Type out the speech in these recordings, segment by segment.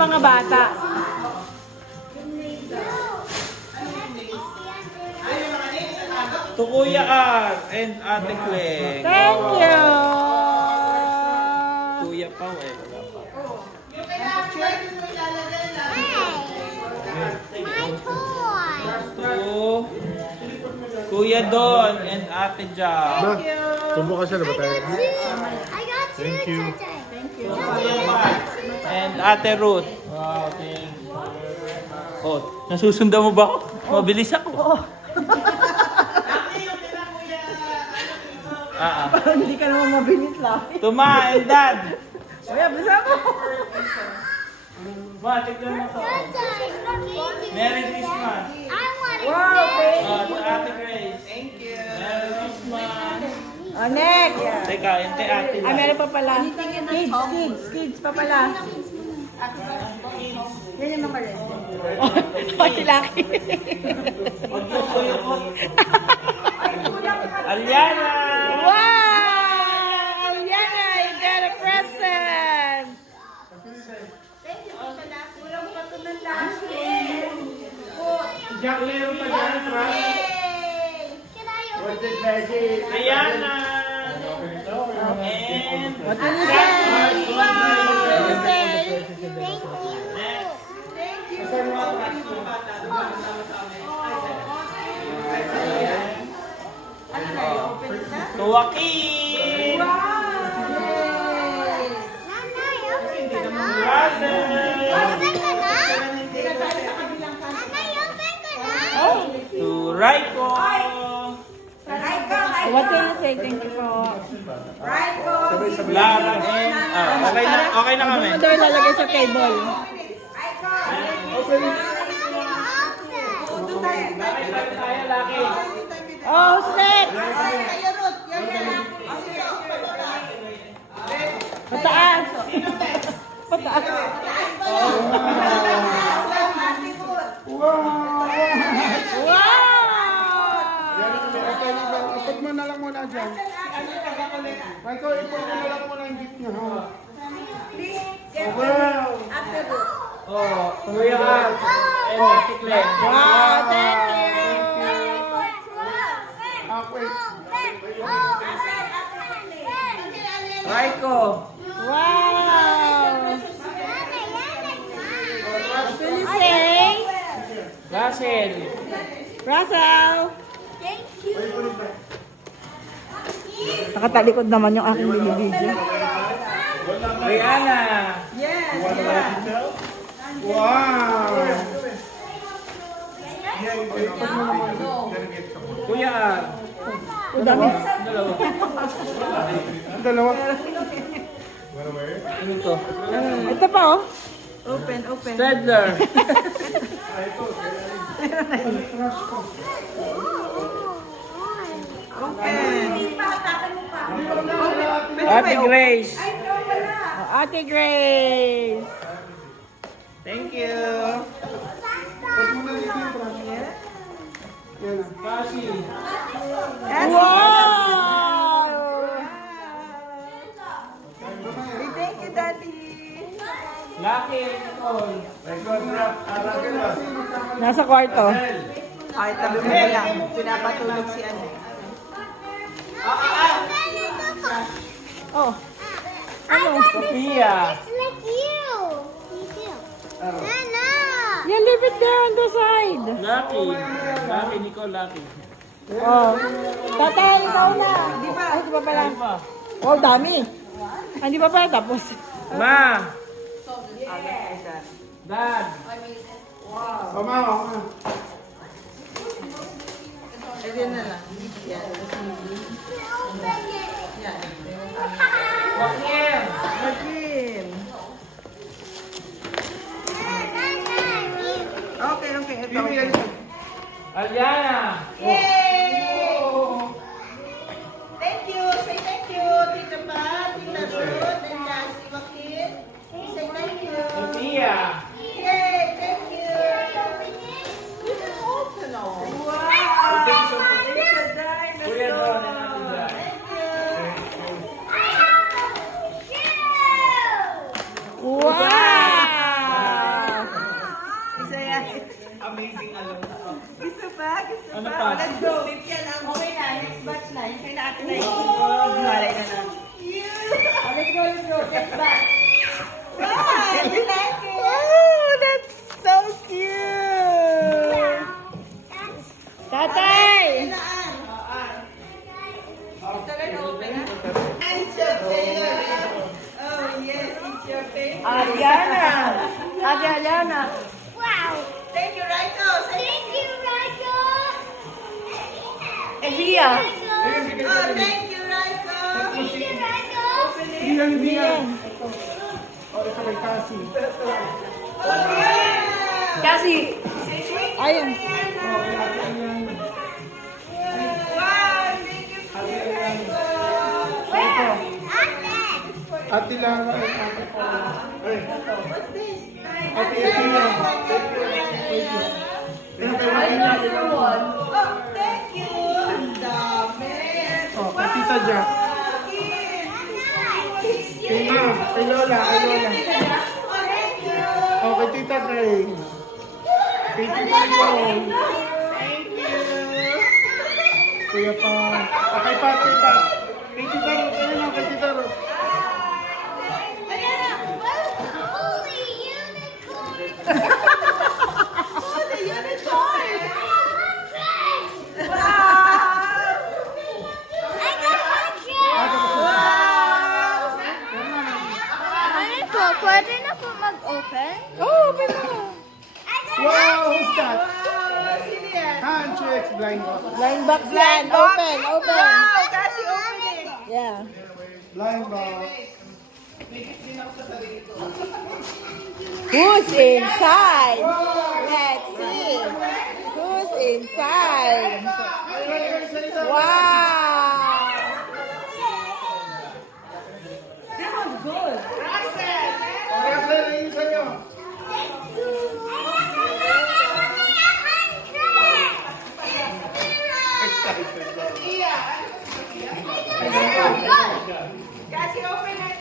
mga bata. To Kuya R and Ate Cleng. Thank you! Kuya Pao eh. Wala pa. To Kuya Don and Ate Ja. Thank you! Tumbo ka siya na ba tayo? I got two. Thank you. Thank you. And Ate Ruth. Wow, thank you. Oh, nasusundan mo ba ako? Mabilis ako. Parang hindi ka naman mabilis lang. Tuma and Dad. Kuya, bisa mo! Ma, tignan mo to. Merry Christmas. I want Wow, thank you! To Ate Grace. Thank you. Merry Christmas. Oh, next! Teka, yung kay Ate Ah, lang. meron pa pala. Kids pa pala. Yan yung mga red. Oh, si Lucky. Aliana! Wow! Aliana, you got a present! Jack Lero pa dyan, Frank. Can I open Rihanna! And... What will you say? What will you say? Thank you. To Joaquin! Nanay, open ka na. Russell! Open ka na? Nanay, open ka na. To Raiko! What will you say? Thank you po. Lara and... okay na kami. Ano daw ilalagay sa table? Tayo, Lucky. Oh, snake! Pataas! Pataas! Wow! Okay na ba? Ipag mo na lang muna dyan. Michael, ipag mo na lang muna yung gift niya. Ha? Wow! Oh, Kuya Al. And Ate Cleng. Wow, thank you! Wait. Raiko. Wow! What will you say? Russell. Russell! Thank you. Nakatalikod naman yung aking binibidyo. Rihanna. Wow! Kuya Al. Ang dami. Dalawa. Ano to? Ito pa oh. Open. Stedler. Ate Grace. Oh, Ate Grace. Thank you. Ipag mo na dito yung brush. Yan. Kasi. Wow! Thank you, Daddy. Lucky Nicole. Nasa kwarto. Ay, tabi mo na lang. Pinapatulog si ano. Oh. Sophia. It's like you. Me too. Nana. You leave it there on the side. Lucky. Lucky Nicole, Lucky. Oh. Tatay, ikaw na. Di ba? Ay, di ba pala? Oh, dami. Ah, di ba pala tapos? Ma. Dad. Pamawa ka. Ayun na lang. Yan. Yan. Joaquin. Martin. Okay. Ito. Aliana. Thank you. Say thank you. Tita Pat, Tita Ruth, and Nancy Joaquin. Say thank you. Sophia. Yay! Thank you. You can open all. Wow! It's a dinosaur. Kuya Don and Ate Jan. Wow! Gusto pa? Gusto Ano pa? pa? Let's go. Okay na, next batch na. Hintay na atin na Malay na na. Let's go, let's go. Next batch. Wow, you like it? Oh, that's so cute. Tatay! Ito lang open ha? It's your favorite. Oh yes, it's your favorite. Ariana! Ate Ariana! Wow. Thank you, Raito. Thank you, Rajo. Evia! Oh, thank you, Raito. Thank you, Rajo. Diyan, diyan. Oh, ito kay Cassie. Kasi! Ayun! Wow, thank you, Raito. Ate Lara at Ate Paula. Ay, What's this? Ate Etia. Oh, thank you. Ang dami. Oh, kay Tita Jack. Kay Lola, kay Lola. Oh, kay Tita Grace. Kay Tita Joel. Kuya pa. Ah, kay Pat, kay Pat. Kay Tita Ruth, ayun lang, kay Tita Ruth. Holy unicorn. Oh, the unicorn. I got picture. Ano po? Pwede na po mag-open? Oh, open mo! I got Wow, who's that? Oh, sino yan? Handshakes, blind box. Blind box yan! Open! Open! Wow, kasi open it. Yeah. Blind box. Who's inside? Let's see. Who's inside? Wow! This one's good. Russell. Parehas na lang yung sa'yo. Kasi open it.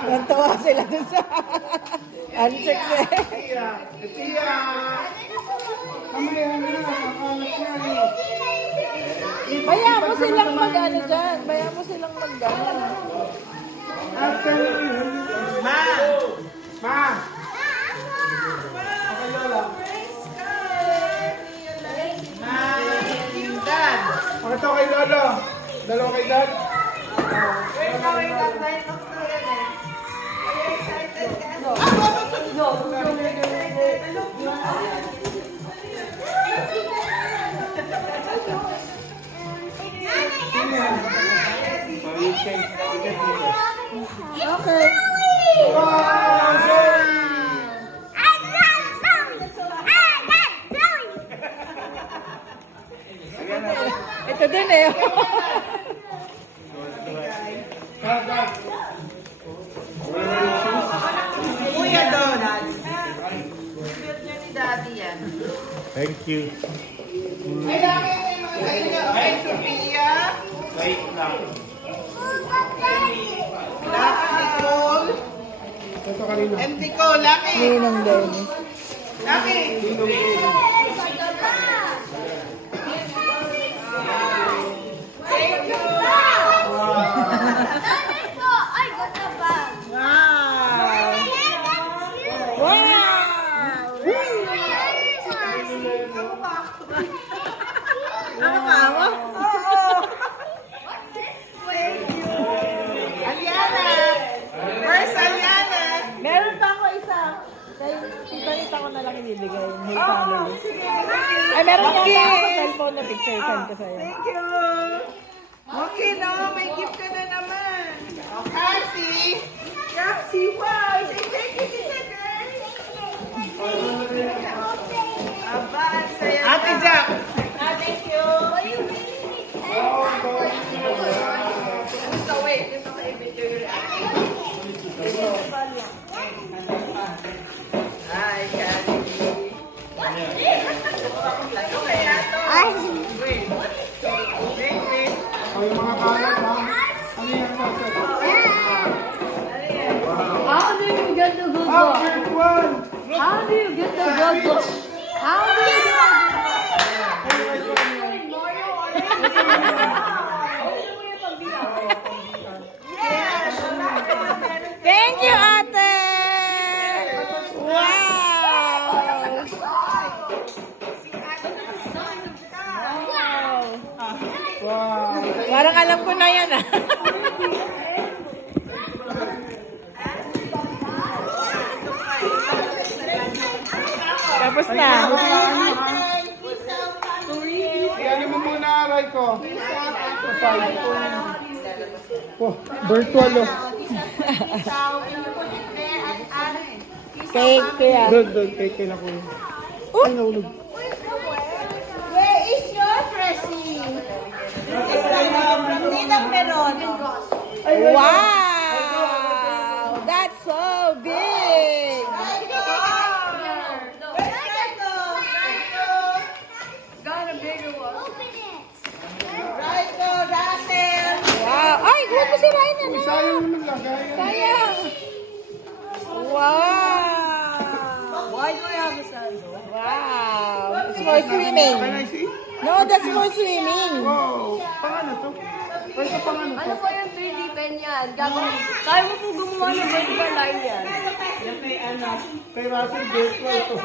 Nantawa sila dun sa uncheck eh. Tia, Tia. Mamaya na, makakalap na eh. Baya mo silang mag-ano dyan. Baya mo silang mag-ano. Afternoon. Ma. Ma. Okay, Lola. Dad. Ano to kay Lolo? Dalawa kay Dad? Wait na, wait na. Nine talks na yan eh. Are you excited, guys? Okay. Wow, Zoe! Ito din eh. Dad, Dad. Kuya Donald. Build niya ni Daddy yan. Thank you. Ay, dami yung mga kanya. Ay, Sophia. Wait lang. Lucky Nicole. Ito kanina. And Nicole, Lucky. Ninong Dennis. Lucky. Thank you. Wow. Wow! Ano ka mo? Oo. Thank you. Aliana. Where's Aliana? Meron pa ako isa. Ito ko na lang ibibigay. Hey, Oh, family. sige. Ay, meron ka Okay. ako sa cellphone na picture. Send ko sa'yo. Thank you. Okay, no, may gift ka na naman. Oh, Cassie. Cassie, wow. Say thank you, Tita Girl. Aba, ang saya. Ate Jack. Thank you. So wait, this is a video you're Hi, Cassie. Ano kaya to? Wait. Wait. Oh, yung mga kalat ha? Ano yan? How do you get the good Oh, great one! How do you get the good Wow. Parang alam ko na yan ah. Tapos na. Ano mo muna, Raiko? Oh, virtual oh. Cake kaya. Doon, kay kailan ko yun. Ay, nahulog. Where is your dressing? This one from Ninang Meron. Wow! That's so big! Raiko, Russell. Wow! Ay, huwag mo sirain na na! Sayang naman lagay. Sayang! Wow! Why do you have a sando? Wow! It's for swimming. Can I see? No, that's for swimming. Wow. Pangano to? Raiko, pangano to? Ano po yung 3D pen yan? Kaya mo po gumawa ng vertical line yan. Kay Russell, virtual to.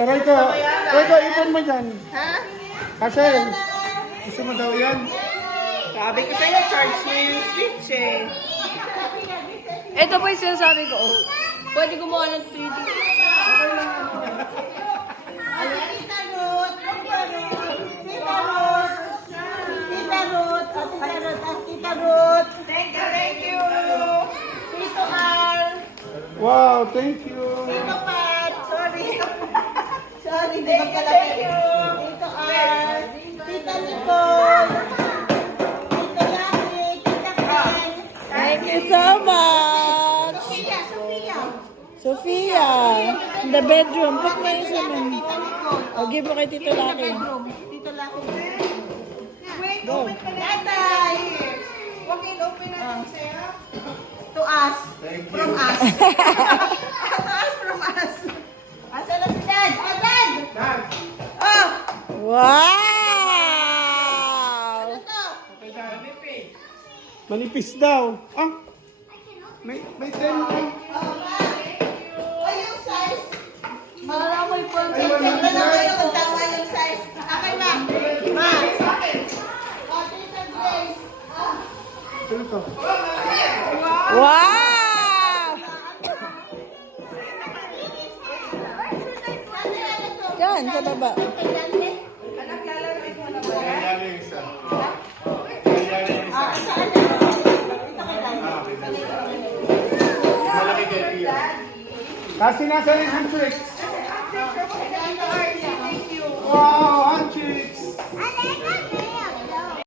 Raiko, ipon mo dyan. Ha? Kasi, gusto mo daw yan. Sabi ko sa'yo, charge mo yung switch eh. Ito po yung sinasabi ko. Oh. Pwede gumawa ng 3D. Tita Ruth, Tita Ruth, Tita Ruth, Tita Ruth, Tita Ruth. Thank you. Tito Al, Wow, thank you. Tito Pat, sorry. Sorry, di ba pala Tito Al, Tita Nicole, Tito Yaki, Tita Ken. Thank you so much! Sophia. Sophia! In the bedroom. Put mo yun sa room. Tita Nicole. O, give mo kay Tito Laki. Tito Laki. Wait, open ka na. Tatay. Okay, open natin sa'yo. To us. From us. To us, from us. Asa na si Dad? Ah, Dad! Oh! Wow! Ito. Manipis daw. Ah, may 10 mo. Ay, yung size. Malamoy po ang Check na lang kayo kung tama yung size. Okay, ma. Ma. Oh, Tita Grace. Ano to? Wow! Yan, sa baba. Kasi nasa rin ang tricks. Wow!